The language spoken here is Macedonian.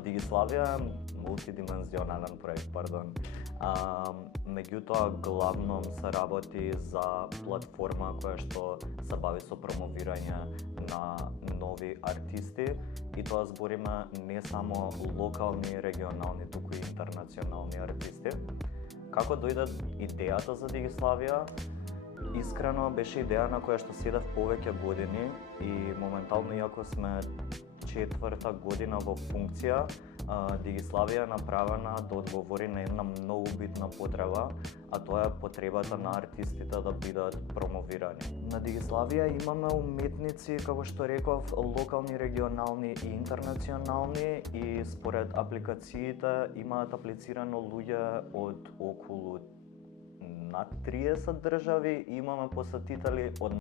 Digиславија е мултидимензионален проект, меѓутоа главном се работи за платформа која што се бави со промовирање на нови артисти и тоа збориме не само локални, регионални, туку и интернационални артисти. Како дојде идејата за Digиславија? Искрено беше идеја на која што седев повеќе години и моментално, иако сме четврта година во функција, Digиславија е направена да одговори на една многу битна потреба, а тоа е потребата на артистите да бидат промовирани. На Digиславија имаме уметници, како што реков, локални, регионални и интернационални, и според апликациите имаат аплицирано луѓе од околу над 30 држави и имаме посетители од